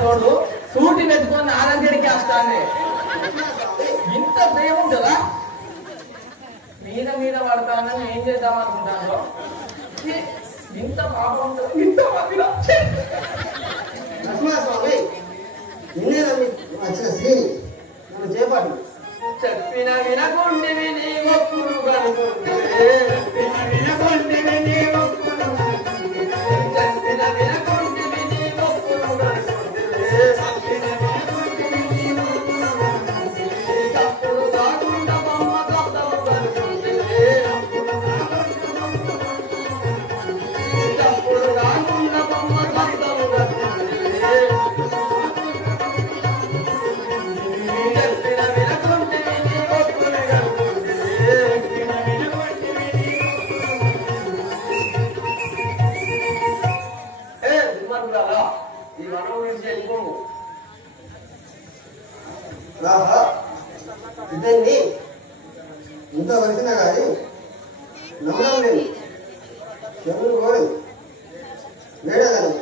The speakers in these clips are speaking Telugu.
తోడు సూటి పెట్టుకొని ఆరోగ్యానికి వస్తాను. ఇంత ప్రేమ ఉంటుందా? మీద మీద పడతానని ఏం చేద్దాం అనుకుంటాను. ఇంత పాపం ఉంటుంది ఇంత మందిలో. లక్ష్మణస్వామి నిన్నే వచ్చిన శ్రీ నన్ను చేపట్టు. చెప్పిన వినకుండి విని ఒప్పుడు కనుకుంటే చెప్పిన వినకుండి విని ఒప్పుడు చెప్పిన వినకుండి విని ఒప్పుడు కనుకుంటే తప్పుడు కాకుండా బొమ్మ తప్పవు కనుకుంటే తప్పుడు కాకుండా బొమ్మ తప్పవు కనుకుంటే చెప్పిన వినకుండి విని ఒప్పుడు కనుకుంటే ఈ వనం గురించి వెళ్ళిపోము. ఇదండి ఇంత వరకునా కానీ నమ్మడం లేదు. చెవులు పోయి వేడగలదు.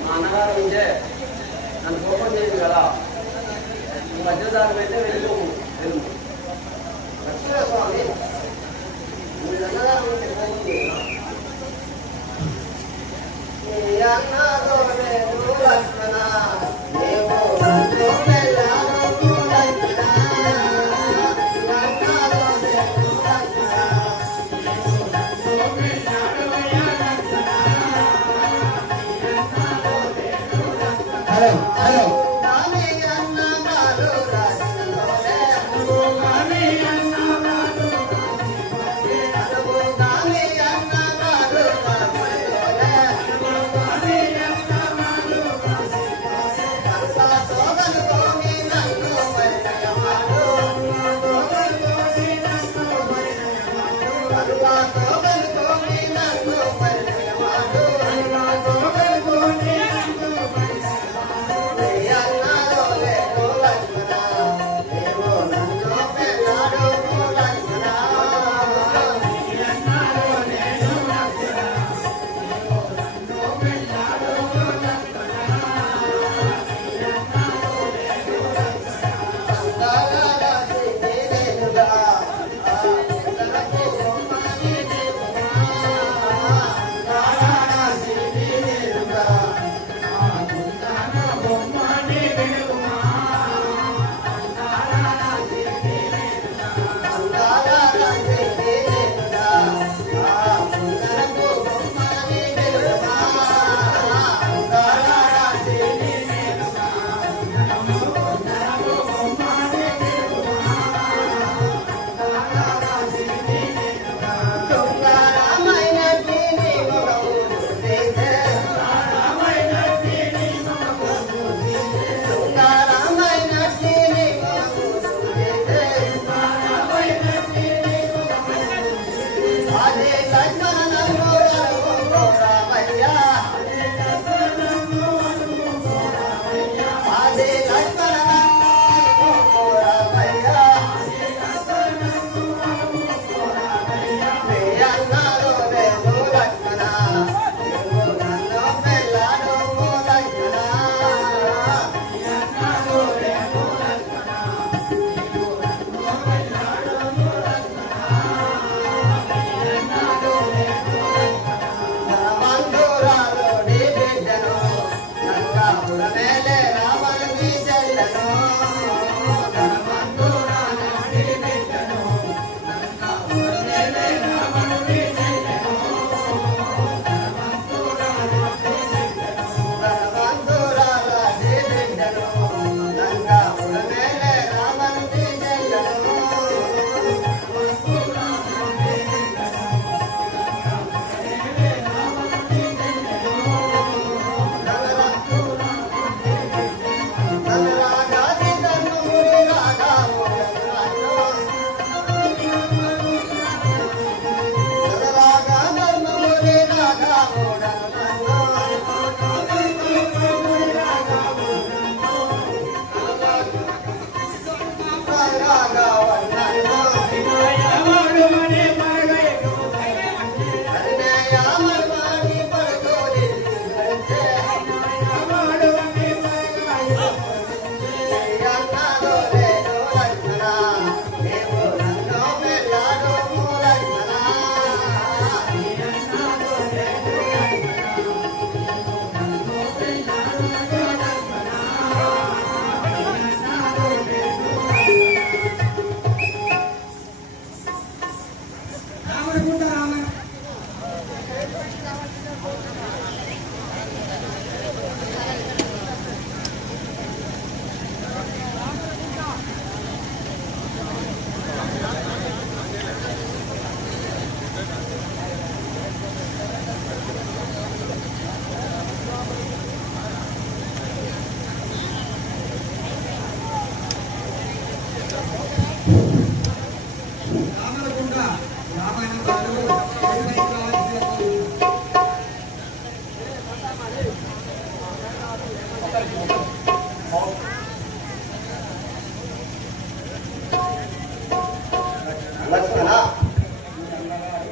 మా అన్నగారు ఉంటే నన్ను కోపం చేసి కదా ఈ మధ్యదారులు అయితే వెళ్ళిపోము తెలుగు. లక్ష్మణస్వామి మీరు అన్నగారు ఉంటే కోపం చేయరా? నీ అన్నదో నేను లక్ష్మణ ఏమో నన్ను వెళ్ళాను లక్ష్మణ. నీ అన్నదో నేను లక్ష్మణ హలో హలో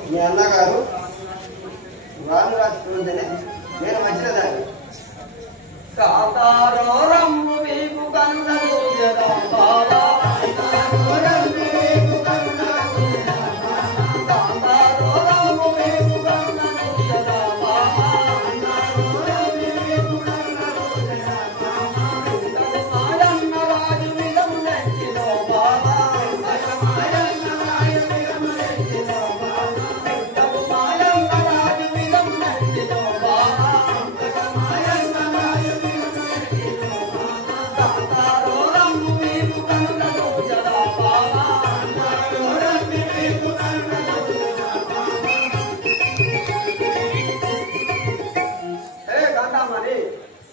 మీ అన్నగారు రాను రాసుకుంటేనే నేను మధ్యన దాన్ని కాతారో రమ్ము వీపు కన్నలు జదా బావా కాతారో రమ్ము వీపు కన్నలు జదా బావా కాతారో రమ్ము వీపు కన్నలు జదా బావా కాతారో రమ్ము వీపు కన్నలు జదా బావా మాయన్న రాజు విలం నెట్టిలో బావా మాయన్న రాజు విలం నెట్టిలో బావా మాయన్న రాజు విలం నెట్టిలో బావా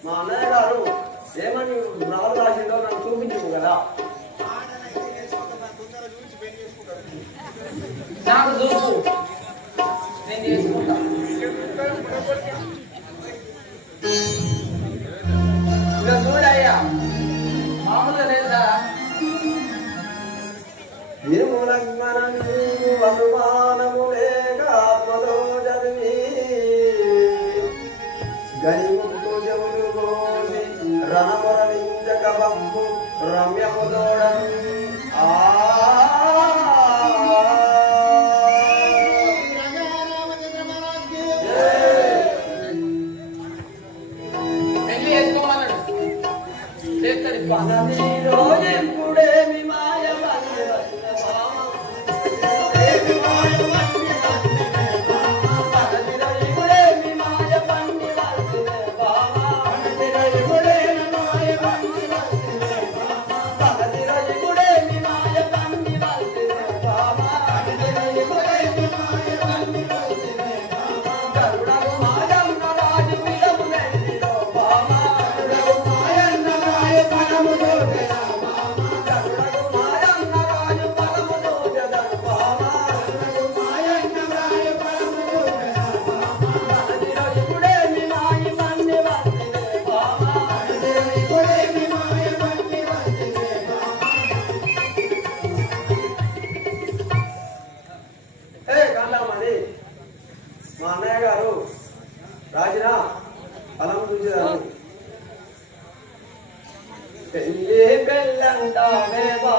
మా అన్నయ్య గారు ఏమని రాళ్ళు రాసిందో నాకు చూపించు కదా నాకు చూపు నేను చేసుకుంటా ఇక చూడయ్యా మామూలుగా లేదా అనుమానము లేక ఆత్మలో జన్మి గనిముక్కు చెవులు గోసి రణమురలింజక బంపు రమ్యము దోడం పెళ్లి చేసుకోమన్నాడు చేస్తాడు రోజెప్పుడేమి మాయ మా అన్నయ్య గారు రాజన ఫలం చూసేదాన్ని పెళ్ళంటామే బా